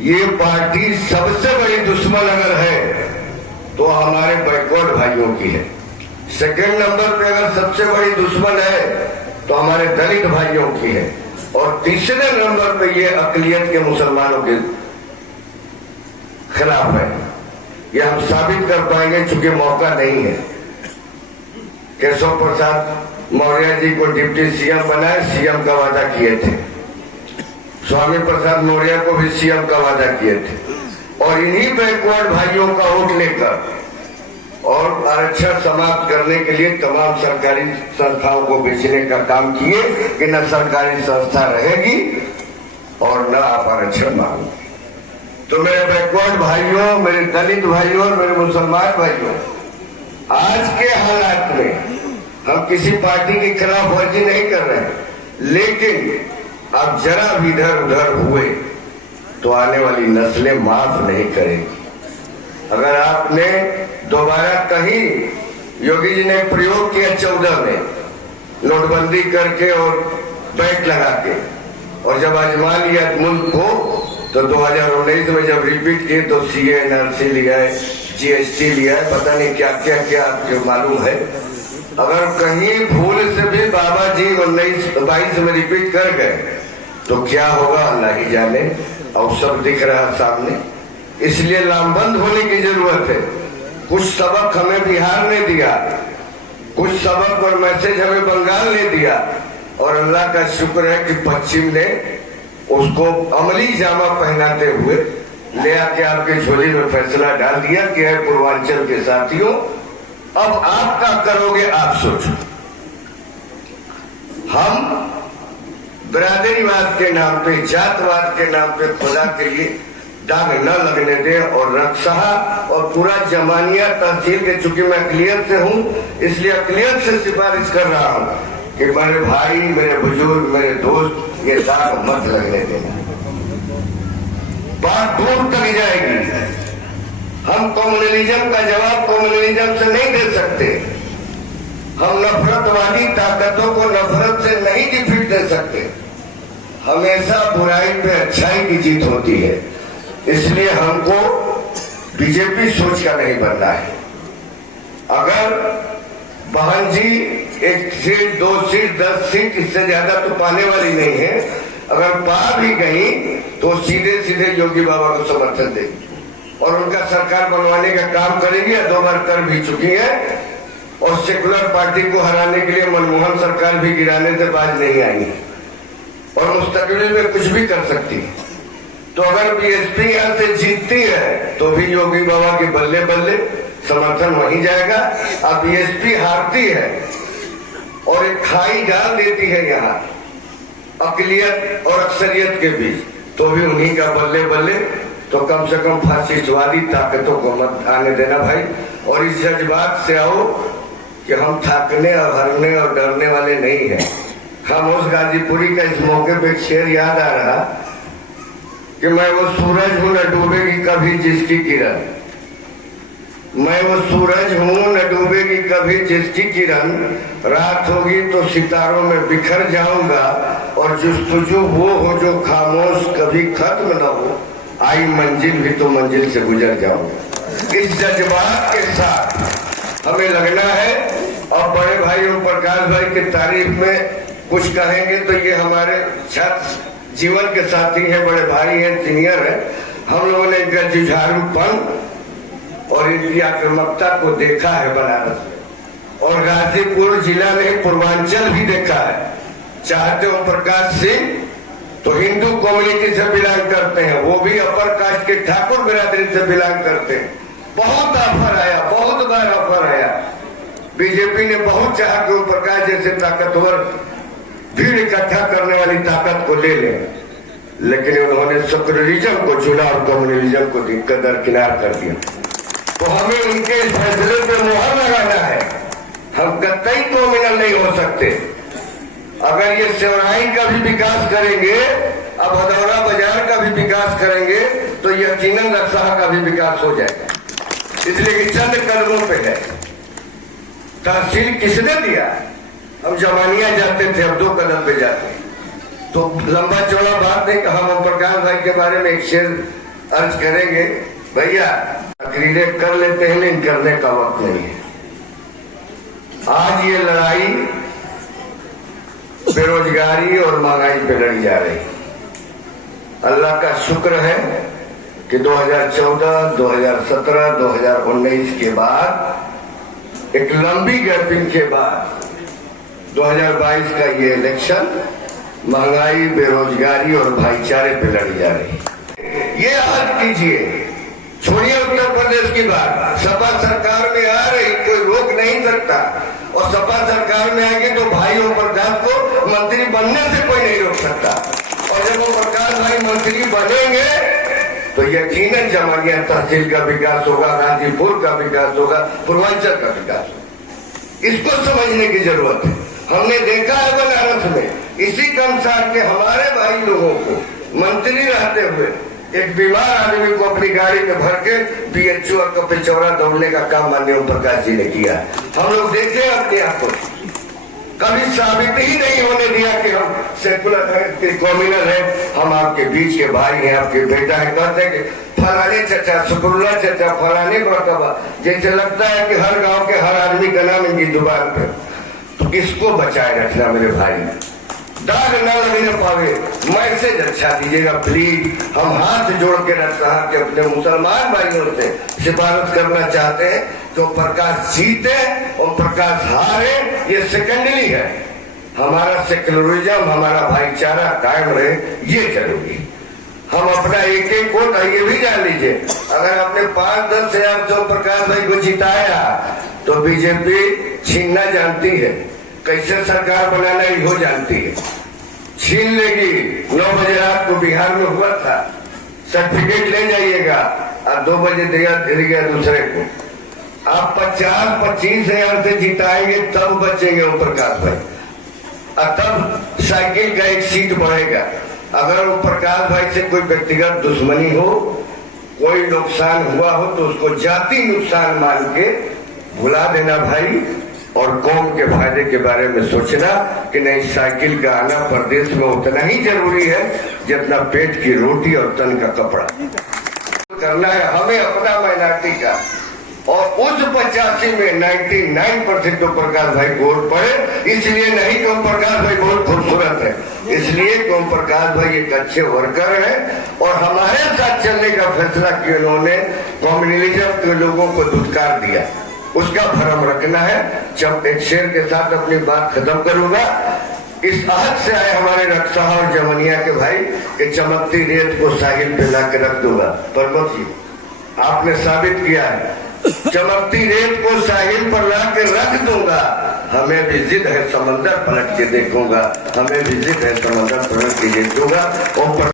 ये पार्टी सबसे बड़ी दुश्मन अगर है तो हमारे बैकवर्ड भाइयों की है। सेकंड नंबर पे अगर सबसे बड़ी दुश्मन है तो हमारे दलित भाइयों की है। और तीसरे नंबर पे ये अकलियत के मुसलमानों के खिलाफ है। ये हम साबित कर पाएंगे, चूंकि मौका नहीं है। केशव प्रसाद मौर्य जी को डिप्टी सीएम बनाए, सीएम का वादा किए थे। स्वामी प्रसाद मौर्य को भी सीएम का वादा किए थे। और इन्हीं बैकवर्ड भाइयों का वोट लेकर और आरक्षण समाप्त करने के लिए तमाम सरकारी संस्थाओं को बेचने का काम किए कि न सरकारी संस्था रहेगी और न आप आरक्षण मांगोगे। तो मेरे बैकवर्ड भाइयों, मेरे दलित भाइयों और मेरे मुसलमान भाइयों, आज के हालात में हम किसी पार्टी के खिलाफ वर्जी नहीं कर रहे हैं, लेकिन अब जरा भी इधर उधर हुए तो आने वाली नस्लें माफ नहीं करेगी। अगर आपने दोबारा कहीं योगी जी ने प्रयोग किया 14 में नोटबंदी करके और बैट लगा के, और जब आजमा लिया मुल्क को, तो 2019 में जब रिपीट किए तो सीए एनआरसी लिया है, जीएसटी लिया है, पता नहीं क्या क्या क्या आपको मालूम है। अगर कहीं भूल से भी बाबा जी 19-22 में रिपीट कर गए तो क्या होगा अल्लाह ही जाने। और सब दिख रहा सामने, इसलिए लामबंद होने की जरूरत है। कुछ सबक हमें बिहार ने दिया, कुछ सबक और मैसेज हमें बंगाल ने दिया, और अल्लाह का शुक्र है कि पश्चिम ने उसको अमली जामा पहनाते हुए ले आके आपके झोली में फैसला डाल दिया कि है पूर्वांचल के साथियों, अब आप क्या करोगे आप सोचो। हम बिरादरीवाद के नाम पे, जातवाद के नाम पे खुदा के लिए दाग न लगने दें। और रक्सहा और पूरा जमानिया तहसील के, चूंकि मैं अकलियत से हूं इसलिए अकलियत से सिफारिश कर रहा हूं कि मेरे भाई, मेरे बुजुर्ग, मेरे दोस्त, ये दाग मत लगने देना। बात दूर तक जाएगी। हम कम्युनलिज्म का जवाब कम्युनलिज्म से नहीं दे सकते। हम नफरतवादी ताकतों को नफरत से नहीं डिफीट दे सकते। हमेशा बुराई पे अच्छाई की जीत होती है। इसलिए हमको बीजेपी सोच का नहीं बनना है। अगर बहन जी 1 सीट, 2 सीट, 10 सीट, इससे ज्यादा तो पाने वाली नहीं है। अगर पा भी गई तो सीधे सीधे योगी बाबा को समर्थन देगी और उनका सरकार बनवाने का काम करेगी, या 2 बार कर भी चुकी है। और सेकुलर पार्टी को हराने के लिए मनमोहन सरकार भी गिराने से बाज नहीं आई और मुस्तकबिल में कुछ भी कर सकती है। तो अगर बीएसपी यहाँ से जीतती है तो भी योगी बाबा के बल्ले बल्ले समर्थन वहीं जाएगा। अब बीएसपी हारती है और एक खाई डाल देती है यहाँ अकलियत और अक्सरियत के बीच, तो भी उन्हीं का बल्ले बल्ले। तो कम से कम फासिस्टवादी ताकतों को मत आने देना भाई। और इस जज्बात से आओ कि हम थकने और हारने और डरने वाले नहीं हैं। खामोश गाजीपुरी का इस मौके पे एक शेर याद आ रहा कि मैं वो सूरज हूं न डूबेगी कभी जिसकी किरण, मैं वो सूरज हूं न डूबेगी कभी जिसकी किरण, रात होगी तो सितारों में बिखर जाऊंगा और जुस्तजू वो हो जो खामोश कभी खत्म न हो, आई मंजिल भी तो मंजिल से गुजर जाऊंगा। इस जज्बात के साथ हमें लगना है। और बड़े भाई ओम प्रकाश भाई की तारीफ में कुछ कहेंगे तो ये हमारे छात्र जीवन के साथी हैं, बड़े भाई हैं, सीनियर हैं। हम लोगों ने इनका जुझारूपन और इनकी आक्रामकता को देखा है बनारस में, और गाजीपुर जिला में पूर्वांचल भी देखा है। चाहते ओम प्रकाश सिंह तो हिंदू कम्युनिटी से बिलोंग करते हैं, वो भी अपर कास्ट के ठाकुर बिरादरी से बिलोंग करते हैं। बहुत ऑफर आया, बहुत बार ऑफर आया। बीजेपी ने बहुत चाहा कि ओम प्रकाश जैसे ताकतवर भीड़ इकट्ठा करने वाली ताकत को ले ले, लेकिन उन्होंने सेकुलरिज्म को चुना और कम्युनलिज्म को दरकिनार कर दिया। तो हमें उनके इस फैसले पे मुहर लगाना है। हम कतई कम्युनल नहीं हो सकते। अगर ये सेवराई का भी विकास करेंगे, अब भदौरा बाजार का भी विकास करेंगे, तो यकीनन रक्सहा का भी विकास हो जाएगा। इसलिए कि चंद कदमों पे है। तहसील किसने दिया? हम जमानिया जाते थे, अब 2 कदम पे जाते हैं। तो लंबा चौड़ा बात नहीं कि हम ओम प्रकाश भाई के बारे में एक शेर अर्ज करेंगे, भैया तकरीरें कर लेते हैं लेकिन करने का वक्त नहीं है। आज ये लड़ाई बेरोजगारी और महंगाई पे लड़ी जा रही। अल्लाह का शुक्र है कि 2014, 2017, 2019 के बाद एक लंबी गैपिंग के बाद 2022 का ये इलेक्शन महंगाई, बेरोजगारी और भाईचारे पे लड़ी जा रही है। ये याद कीजिए, छोड़िए उत्तर प्रदेश की बात, सपा सरकार में आ रही, कोई रोक नहीं सकता, और सपा सरकार में आएगी तो भाई ओम प्रकाश को मंत्री बनने से कोई नहीं रोक सकता। और जब ओम प्रकाश भाई मंत्री बनेंगे तो यकीनन जमानिया तहसील का विकास होगा, गाजीपुर का विकास होगा, पूर्वांचल का विकास होगा। इसको समझने की जरूरत है। हमने देखा है बनारस में इसी कमसार के हमारे भाई लोगों को मंत्री रहते हुए एक बीमार आदमी को अपनी गाड़ी में भर के बीएचओ और कपिचौरा दौड़ने का काम माननीय ओम प्रकाश जी ने किया। हम लोग देखे अपने आप को, कभी साबित ही नहीं होने दिया कि हम सेकुलर है, कॉम्युनल है, हम आपके बीच के भाई हैं, आपके बेटा है। कहते हैं कि फलाने चचा, शुक्रुल्ला चचा, फलाने मरतबा, जैसे लगता है कि हर गांव के हर आदमी का नाम इनकी दुकान पे। तो इसको बचाए रखना मेरे भाई, दाग न लगने पावे, मैसेज अच्छा दीजिएगा प्लीज। हम हाथ जोड़ के रखा के अपने मुसलमान भाइयों से सिफारिश करना चाहते हैं कि ओम प्रकाश जीते, ओम प्रकाश हारे, ये सेकेंडरी है। हमारा सेक्युलरिज्म, हमारा भाईचारा कायम रहे, ये जरूरी। हम अपना एक एक वोट, ये भी जान लीजिए, अगर आपने 5-10 हजार ओम प्रकाश भाई को जिताया तो बीजेपी छीनना जानती है, कैसे सरकार बनाना इहो जानती है, छीन लेगी। 9 बजे रात को बिहार में हुआ था, सर्टिफिकेट ले जाइएगा, और 2 बजे दिया दूसरे को। आप 50-25 हजार से जिताएंगे तब बचेंगे ओम प्रकाश भाई, और तब साइकिल का एक सीट बढ़ेगा। अगर ओम प्रकाश भाई से कोई व्यक्तिगत दुश्मनी हो, कोई नुकसान हुआ हो, तो उसको जाति नुकसान मान के भुला देना भाई, और कौम के फायदे के बारे में सोचना कि नहीं, साइकिल का आना प्रदेश में उतना ही जरूरी है जितना पेट की रोटी और तन का कपड़ा करना है हमें अपना माइनॉरिटी का। और उस 85 में 99% ओम प्रकाश भाई वोट पड़े, इसलिए नहीं कि ओम प्रकाश भाई बहुत खूबसूरत है, इसलिए कि ओम प्रकाश भाई एक अच्छे वर्कर है और हमारे साथ चलने का फैसला किया उन्होंने। कम्युनलिज्म के लोगों को धुतकार दिया, उसका भरम रखना है। जब एक शेर के साथ अपनी बात खत्म करूंगा, इस आहत से आए हमारे रक्षा और जमनिया के भाई कि चमकती रेत को साहिल पे ला के रख दूंगा। प्रमोद जी, आपने साबित किया है, चमकती रेत को साहिल पर ला के रख दूंगा। हमें भी जिद है समंदर पलट के देखूंगा, हमें भी जिद है समंदर पलट के देखूंगा।